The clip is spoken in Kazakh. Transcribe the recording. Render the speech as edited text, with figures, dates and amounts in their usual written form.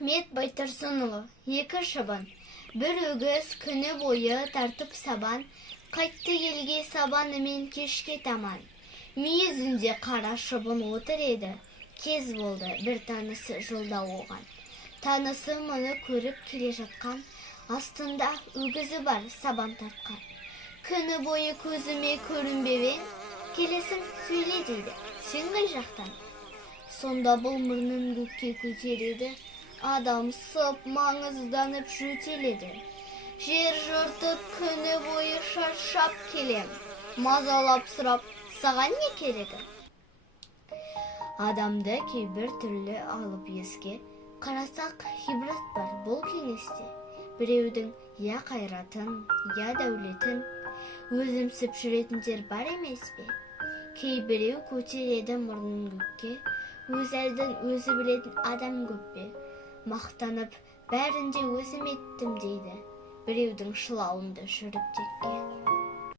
Ахмет Байтұрсынұлы, 2 шыбын. Бір өгіз күні бойы тартып сабан, қайтты елге сабанымен кешке таман. Мүйізінде қара шыбын отыр еді, кез болды бір танысы жолда оған. Танысы мұны көріп келе жатқан, астында өгізі бар сабан тартқан. Күні бойы көзіме көрінбеген, келесің сөйле дейді, сен қай жақтан? Сонда бұл мұрнын көкке көтереді, адам сып маңызданып жөтеледі. Жер жыртып күні бойы шаршап келем, мазалап сұрап, саған не керегі? Адамды кейбір түрлі алып еске, қарасақ ғибрат бар бұл кеңесте. Біреудің я қайратын, я дәулетін, өзімсіп жүретіндер бар емес пе? Кейбіреу көтереді мұрнын көкке, өз әлдің өзі білетін адам көп пе? Мақтанып, бәрінде өзім еттім дейді, біреудің шылауында жүріп текке.